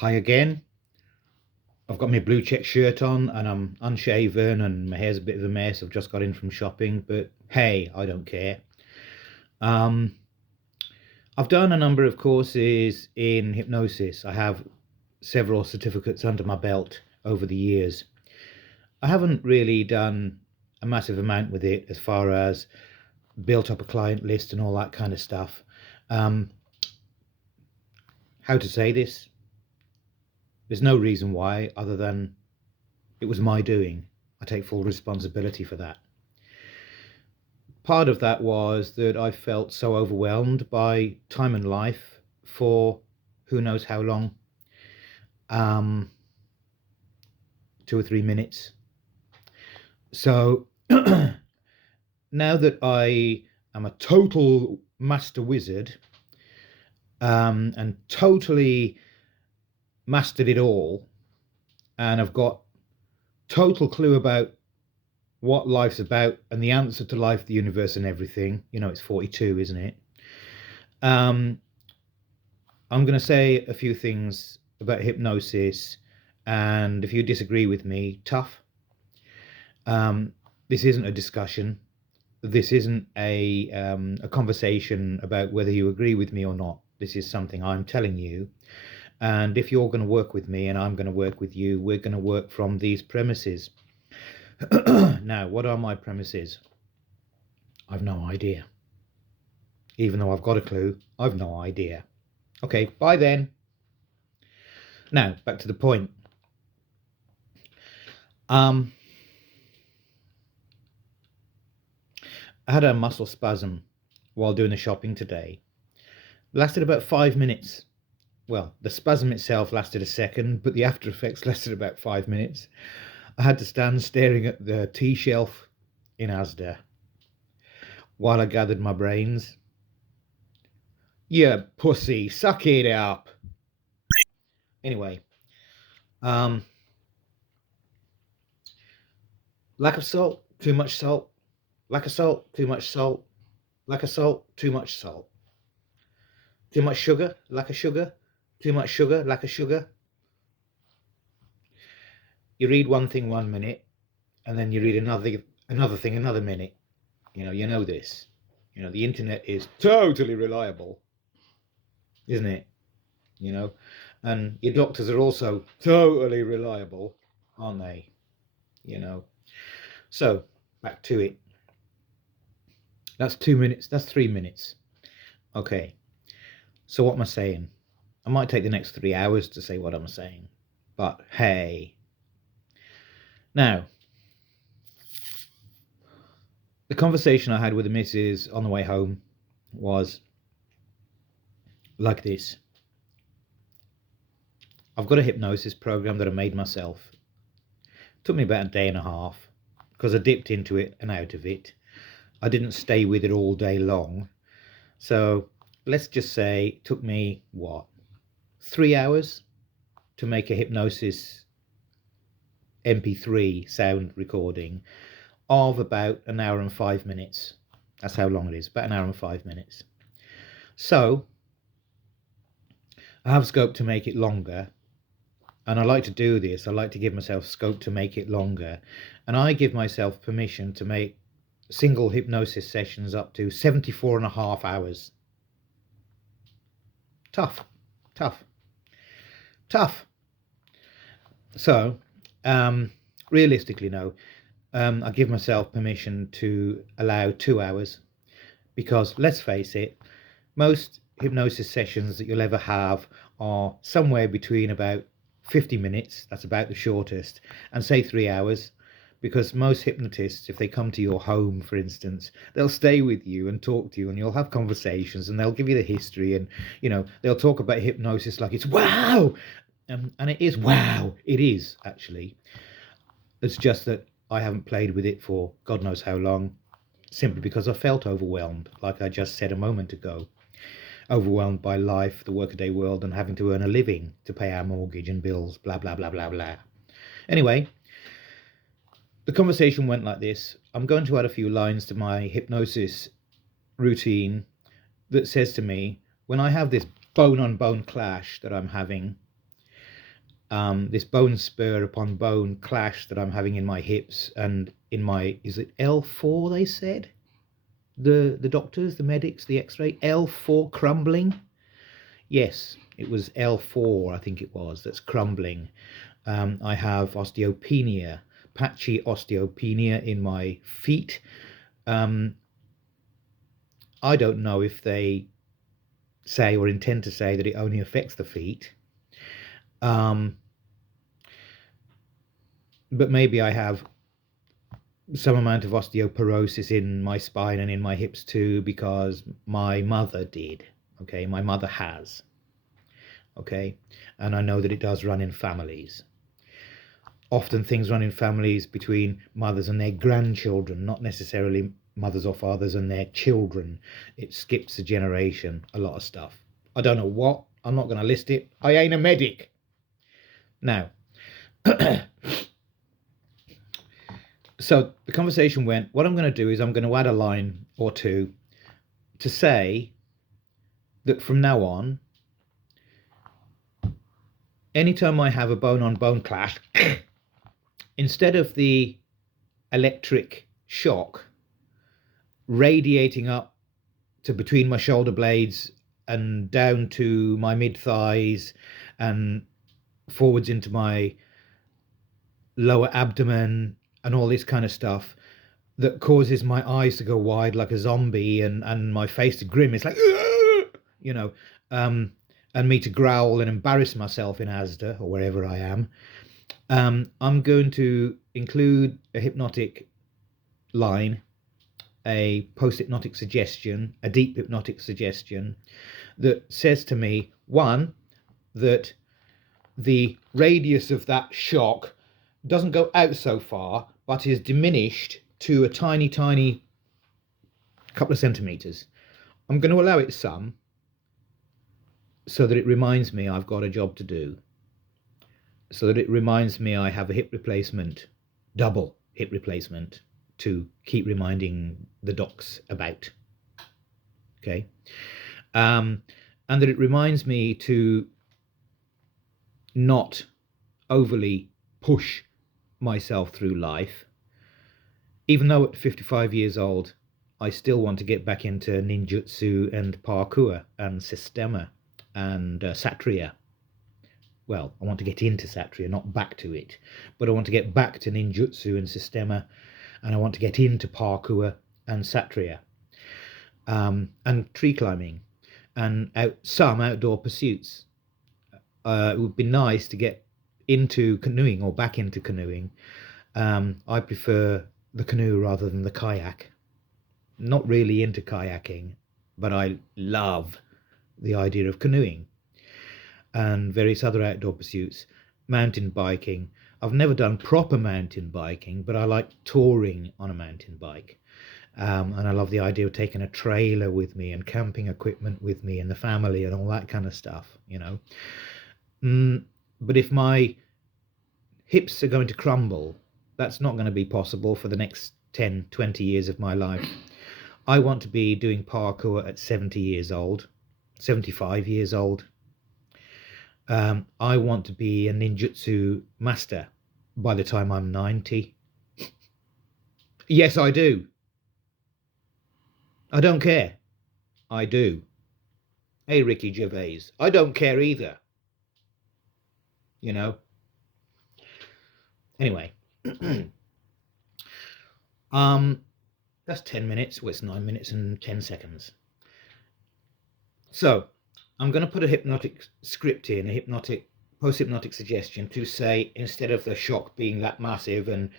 Hi again. I've got my blue check shirt on and I'm unshaven and my hair's a bit of a mess. I've just got in from shopping, but hey, I don't care. Um, I've done a number of courses in hypnosis. I have several certificates under my belt over the years. I haven't really done a massive amount with it as far as built up a client list and all that kind of stuff. Um, how to say this? There's no reason why other than it was my doing. I take full responsibility for that. Part of that was that I felt so overwhelmed by time and life for who knows how long, um, 2 or 3 minutes. So now that I am a total master wizard, and totally mastered it all, and I've got total clue about what life's about and the answer to life, the universe, and everything. It's 42, isn't it? Um, I'm going to say a few things about hypnosis, and if you disagree with me, tough. Um, this isn't a discussion. This isn't a conversation about whether you agree with me or not. This is something I'm telling you. And if you're going to work with me and I'm going to work with you, we're going to work from these premises. Now, what are my premises? I've no idea. Even though I've got a clue, I've no idea. Okay, bye then. Now, back to the point. I had a muscle spasm while doing the shopping today. It lasted about 5 minutes. Well, the spasm itself lasted a second, but the after effects lasted about 5 minutes. I had to stand staring at the tea shelf in Asda while I gathered my brains. You pussy, suck it up. Anyway, um, lack of salt, too much salt. Lack of salt, too much salt. Lack of salt, too much salt. Too much sugar, lack of sugar. Too much sugar, lack of sugar. You read one thing 1 minute, and then you read another thing another minute. You know this. The internet is totally reliable, isn't it? And your doctors are also totally reliable, aren't they? So back to it. That's 2 minutes. That's 3 minutes. Okay. So what am I saying? I might take the next 3 hours to say what I'm saying, but hey. Now, the conversation I had with the missus on the way home was like this. I've got a hypnosis program that I made myself. It took me about a day and a half because I dipped into it and out of it. I didn't stay with it all day long. So let's just say it took me, 3 hours to make a hypnosis MP3 sound recording of about an hour and 5 minutes. That's how long it is, about an hour and 5 minutes. So I have scope to make it longer, and I like to do this. I like to give myself scope to make it longer, and I give myself permission to make single hypnosis sessions up to 74 and a half hours. Tough. So realistically, no. I give myself permission to allow 2 hours because, let's face it, most hypnosis sessions that you'll ever have are somewhere between about 50 minutes, that's about the shortest, and say 3 hours, because most hypnotists, if they come to your home, for instance, they'll stay with you and talk to you, and you'll have conversations, and they'll give you the history, and they'll talk about hypnosis like it's wow, and it is wow. It is actually. It's just that I haven't played with it for God knows how long, simply because I felt overwhelmed, like I just said a moment ago. Overwhelmed by life, the workaday world, and having to earn a living to pay our mortgage and bills, blah, blah, blah, blah, blah. Anyway, the conversation went like this. I'm going to add a few lines to my hypnosis routine that says to me, when I have this bone-on-bone clash that I'm having, this bone spur upon bone clash that I'm having in my hips and in my, is it L4 they said? The doctors, the medics, the x-ray, L4 crumbling? Yes, it was L4, I think it was, that's crumbling. I have osteopenia, patchy osteopenia in my feet. I don't know if they say or intend to say that it only affects the feet. But maybe I have some amount of osteoporosis in my spine and in my hips too, because my mother did. Okay, my mother has. Okay, and I know that it does run in families. Often things run in families between mothers and their grandchildren, not necessarily mothers or fathers and their children. It skips a generation, a lot of stuff. I don't know what, I'm not going to list it. I ain't a medic. Now, so the conversation went, what I'm going to do is I'm going to add a line or two to say that from now on, anytime I have a bone-on-bone clash, instead of the electric shock radiating up to between my shoulder blades and down to my mid-thighs and forwards into my lower abdomen and all this kind of stuff that causes my eyes to go wide like a zombie and my face to grim, it's like, you know, and me to growl and embarrass myself in Asda or wherever I am. I'm going to include a hypnotic line, a post-hypnotic suggestion, a deep hypnotic suggestion that says to me, one, that the radius of that shock doesn't go out so far, but is diminished to a tiny, tiny couple of centimeters. I'm going to allow it some so that it reminds me I've got a job to do, so that it reminds me I have a hip replacement, double hip replacement, to keep reminding the docs about. Okay. And that it reminds me to not overly push myself through life. Even though at 55 years old, I still want to get back into ninjutsu and parkour and sistema and satria. Well, I want to get into satria, not back to it, but I want to get back to ninjutsu and sistema, and I want to get into parkour and satria, and tree climbing, and some outdoor pursuits. It would be nice to get into canoeing or back into canoeing. I prefer the canoe rather than the kayak. Not really into kayaking, but I love the idea of canoeing and various other outdoor pursuits. Mountain biking. I've never done proper mountain biking, but I like touring on a mountain bike. And I love the idea of taking a trailer with me and camping equipment with me and the family and all that kind of stuff, you know. But if my hips are going to crumble, that's not going to be possible for the next 10, 20 years of my life. I want to be doing parkour at 70 years old, 75 years old. I want to be a ninjutsu master by the time I'm 90. Yes, I do. I don't care. I do. Hey, Ricky Gervais, I don't care either. You know? Anyway. That's 10 minutes. Well, it's 9 minutes and 10 seconds. So, I'm going to put a hypnotic script in, a hypnotic, post-hypnotic suggestion to say, instead of the shock being that massive and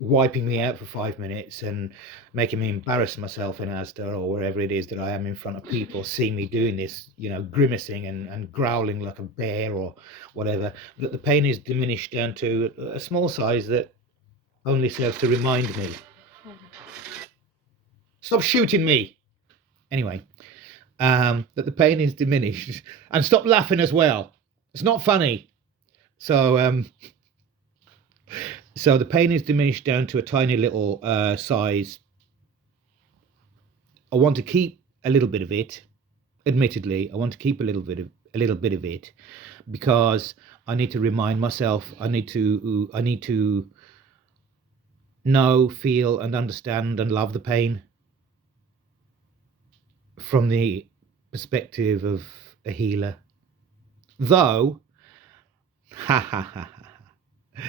wiping me out for 5 minutes and making me embarrass myself in Asda or wherever it is that I am in front of people, seeing me doing this, you know, grimacing and growling like a bear or whatever, that the pain is diminished down to a small size that only serves to remind me. Stop shooting me! Anyway, that the pain is diminished. And stop laughing as well. It's not funny. So, so the pain is diminished down to a tiny little size. I want to keep a little bit of it. Admittedly, I want to keep a little bit a little bit of it, because I need to remind myself, I need to know, feel and understand and love the pain from the perspective of a healer. Though, ha ha ha ha,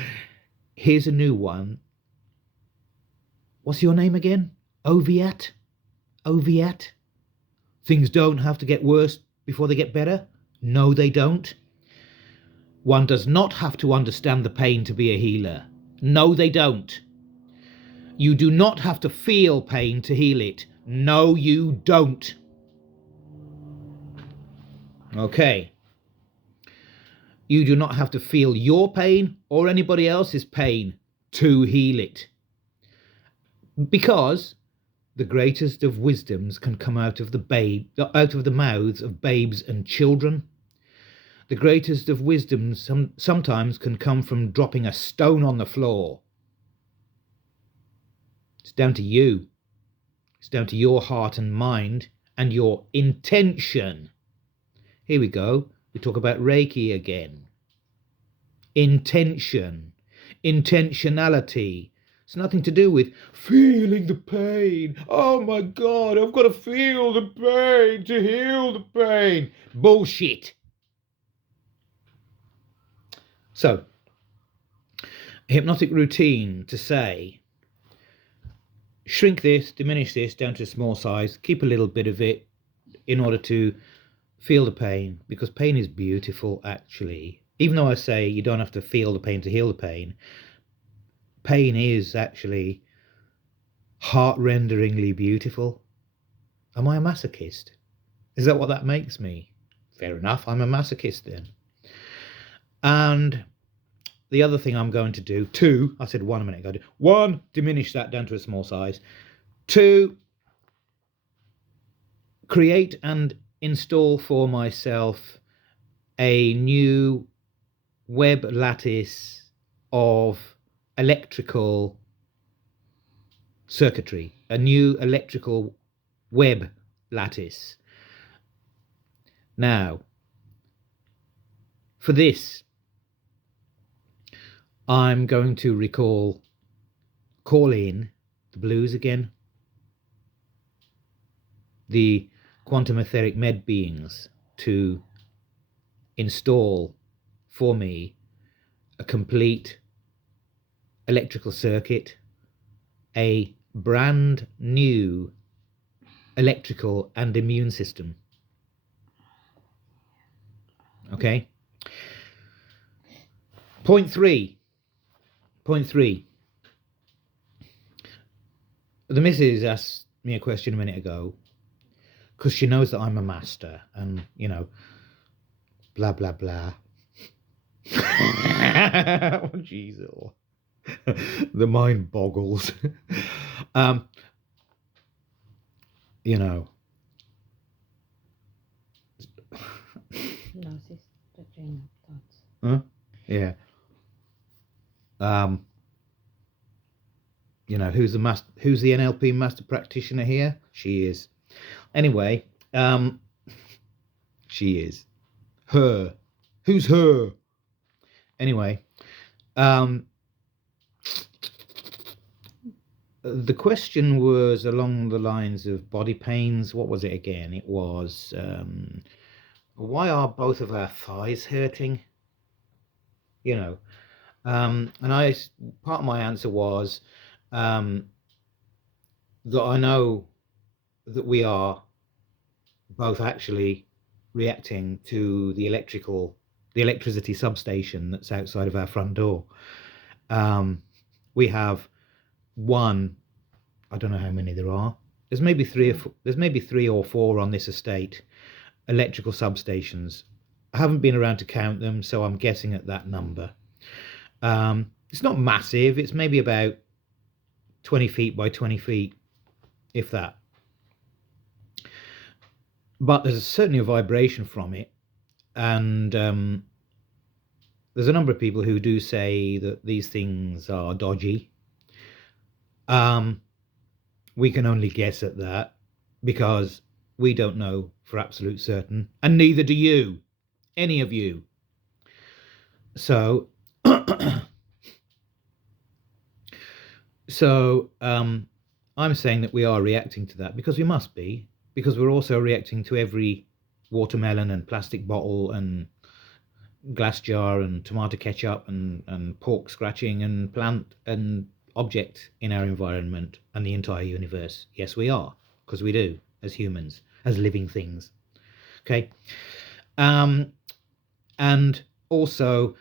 here's a new one. What's your name again? Oviat? Oviat? Things don't have to get worse before they get better? No, they don't. One does not have to understand the pain to be a healer. No, they don't. You do not have to feel pain to heal it. No, you don't. Okay. You do not have to feel your pain or anybody else's pain to heal it. Because the greatest of wisdoms can come out of the mouths of babes and children. The greatest of wisdoms sometimes can come from dropping a stone on the floor. It's down to you. It's down to your heart and mind and your intention. Here we go. We talk about Reiki again. Intention. Intentionality. It's nothing to do with feeling the pain. Oh my God, I've got to feel the pain to heal the pain. Bullshit. So, a hypnotic routine to say, shrink this, diminish this down to a small size, keep a little bit of it in order to feel the pain, because pain is beautiful actually. Even though I say you don't have to feel the pain to heal the pain, pain is actually heart-renderingly beautiful. Am I a masochist? Is that what that makes me? Fair enough, I'm a masochist then. And the other thing I'm going to do, two, I said one a minute ago, one, diminish that down to a small size. Two, create and install for myself a new web lattice of electrical circuitry, a new electrical web lattice. Now, for this, I'm going to call in the blues again, the quantum etheric med beings, to install for me a complete electrical circuit, a brand new electrical and immune system. Okay. Point three. The missus asked me a question a minute ago, because she knows that I'm a master and, you know, blah, blah, blah. Oh, Jesus. The mind boggles. You know. Loses the train of thoughts. Huh? Yeah. You know, who's the NLP master practitioner here? She is. Anyway, she is. Her. Who's her? Anyway, the question was along the lines of body pains. What was it again? It was, why are both of our thighs hurting? You know, and part of my answer was that I know that we are both actually reacting to the electricity substation that's outside of our front door. We have one, I don't know how many there are. There's maybe three or four on this estate, electrical substations. I haven't been around to count them, so I'm guessing at that number. It's not massive. It's maybe about 20 feet by 20 feet, if that. But there's certainly a vibration from it. And there's a number of people who do say that these things are dodgy. We can only guess at that because we don't know for absolute certain, and neither do you. any of you. So, I'm saying that we are reacting to that because we must be, because we're also reacting to every watermelon and plastic bottle and glass jar and tomato ketchup and pork scratching and plant and object in our environment and the entire universe. Yes, we are, because we do, as humans, as living things. Okay. And also,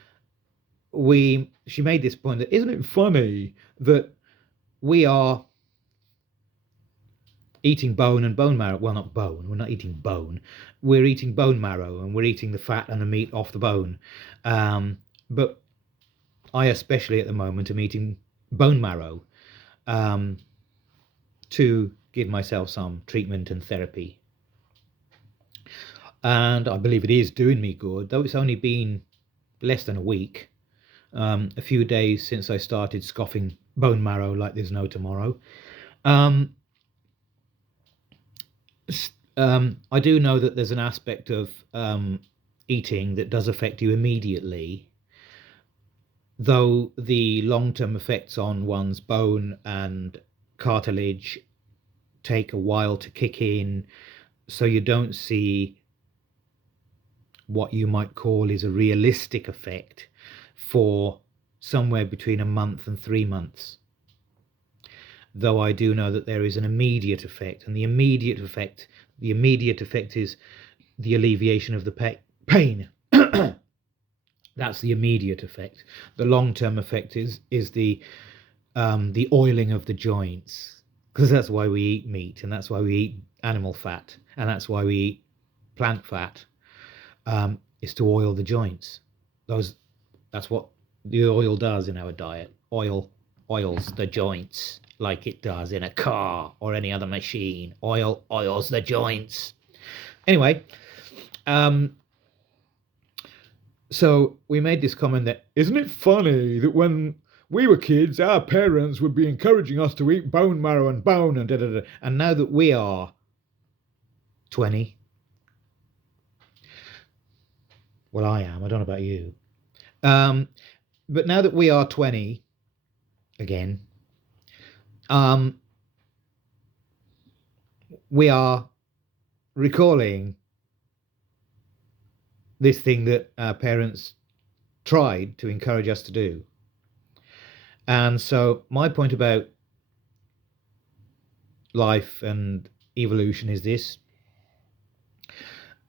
she made this point that, isn't it funny that we are eating bone and bone marrow? Well, not bone, we're not eating bone, we're eating bone marrow, and we're eating the fat and the meat off the bone. But I, especially at the moment, am eating bone marrow to give myself some treatment and therapy. And I believe it is doing me good, though it's only been less than a week. A few days since I started scoffing bone marrow like there's no tomorrow. I do know that there's an aspect of eating that does affect you immediately, though the long-term effects on one's bone and cartilage take a while to kick in, so you don't see what you might call is a realistic effect for somewhere between a month and 3 months. Though I do know that there is an immediate effect, and the immediate effect is the alleviation of the pain. That's the immediate effect. The long-term effect is the oiling of the joints, because that's why we eat meat, and that's why we eat animal fat, and that's why we eat plant fat, is to oil the joints. That's what the oil does in our diet. Oil oils the joints like it does in a car or any other machine. Oil oils the joints. Anyway, so we made this comment that, isn't it funny that when we were kids, our parents would be encouraging us to eat bone marrow and bone and da-da-da. And now that we are 20, well, I am, I don't know about you. But now that we are 20 again, we are recalling this thing that our parents tried to encourage us to do. And so my point about life and evolution is this: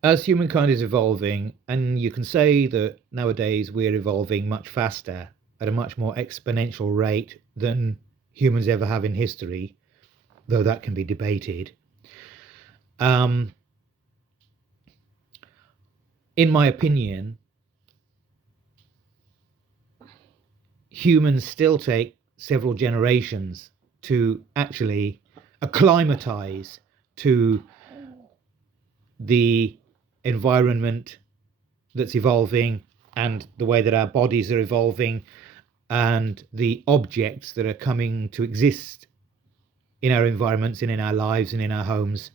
as humankind is evolving, and you can say that nowadays we're evolving much faster at a much more exponential rate than humans ever have in history, though that can be debated. In my opinion, humans still take several generations to actually acclimatize to the environment that's evolving, and the way that our bodies are evolving, and the objects that are coming to exist in our environments and in our lives and in our homes.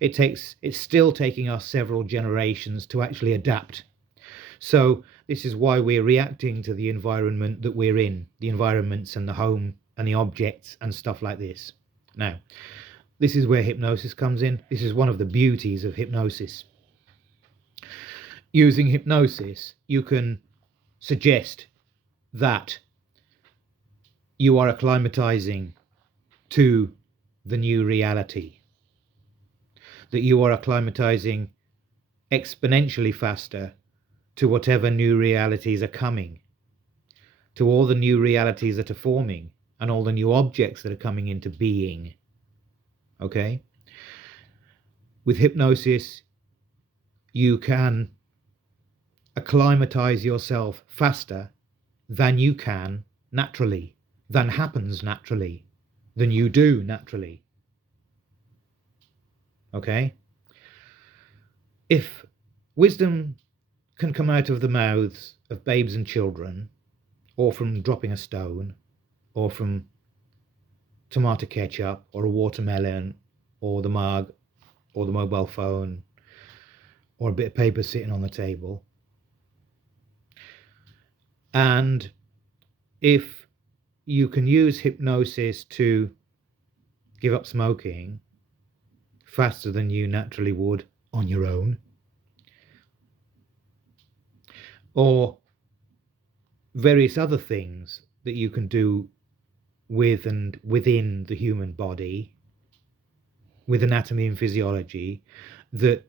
It's still taking us several generations to actually adapt. So this is why we're reacting to the environment that we're in, the environments and the home and the objects and stuff like this. Now, this is where hypnosis comes in. This is one of the beauties of hypnosis. Using hypnosis, you can suggest that you are acclimatizing to the new reality, that you are acclimatizing exponentially faster to whatever new realities are coming, to all the new realities that are forming, and all the new objects that are coming into being. Okay? With hypnosis, you can acclimatize yourself faster than you can naturally, than happens naturally, than you do naturally. Okay? If wisdom can come out of the mouths of babes and children, or from dropping a stone, or from tomato ketchup, or a watermelon, or the mug, or the mobile phone, or a bit of paper sitting on the table, And if you can use hypnosis to give up smoking faster than you naturally would on your own, or various other things that you can do with and within the human body, with anatomy and physiology, that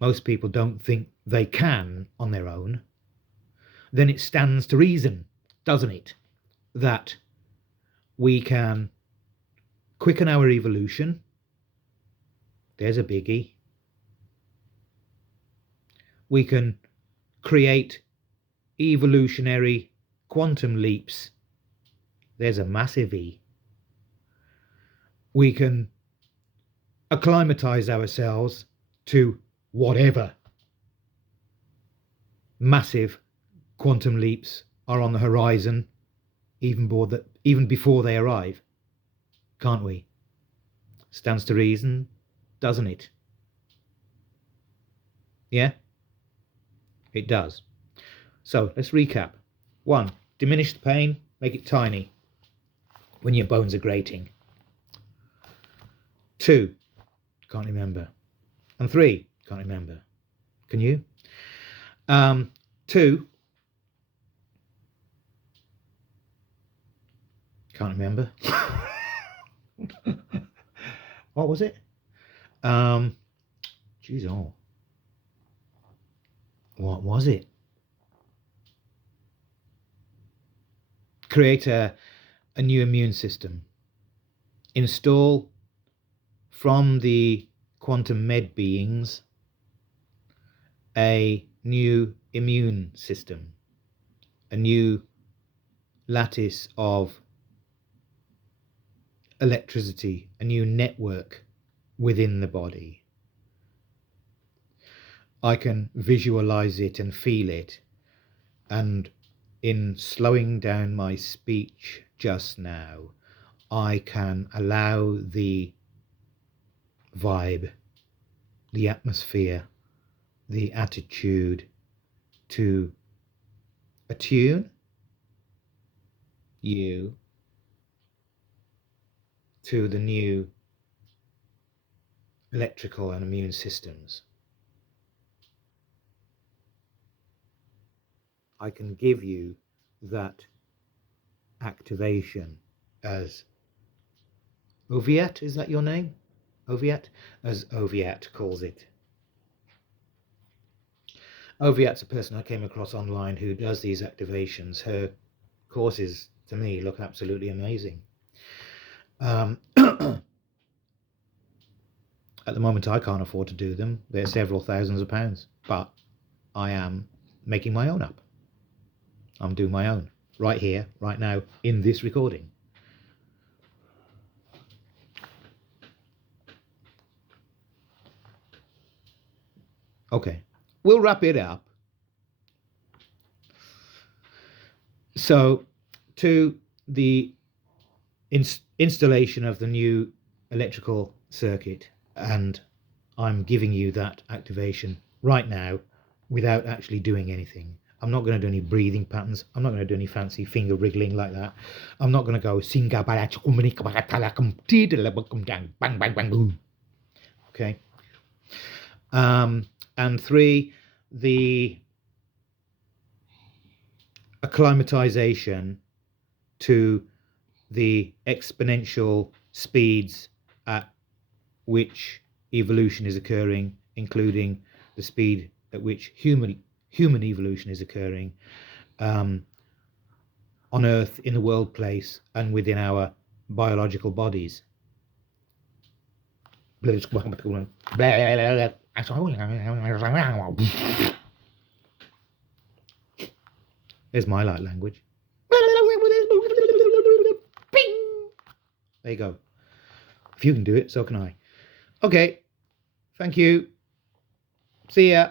most people don't think they can on their own, then it stands to reason, doesn't it, that we can quicken our evolution. There's a biggie. We can create evolutionary quantum leaps. There's a massive E. We can acclimatize ourselves to whatever massive quantum leaps are on the horizon, even before they arrive, can't we? Stands to reason, doesn't it? Yeah, it does. So let's recap. 1, diminish the pain, make it tiny when your bones are grating. 2, can't remember. And 3, can't remember. Can you? 2, can't remember. What was it? Geez, oh. What was it? Create a new immune system. Install from the quantum med beings a new immune system, a new lattice of electricity, a new network within the body. I can visualize it and feel it, and in slowing down my speech just now, I can allow the vibe, the atmosphere, the attitude to attune you to the new electrical and immune systems. I can give you that activation as Oviat, is that your name? Oviat? As Oviat calls it. Oviat's a person I came across online who does these activations. Her courses, to me, look absolutely amazing. At the moment, I can't afford to do them. They're several thousands of pounds, but I am making my own up. I'm doing my own right here, right now, in this recording. Okay, we'll wrap it up. So, to the installation of the new electrical circuit, and I'm giving you that activation right now without actually doing anything. I'm not going to do any breathing patterns. I'm not going to do any fancy finger wriggling like that. I'm not going to go singa bang bang bang boom. Okay. And 3, the acclimatization to the exponential speeds at which evolution is occurring, including the speed at which human evolution is occurring on Earth, in the world place, and within our biological bodies. There's my light language. There you go. If you can do it, so can I. Okay. Thank you. See ya.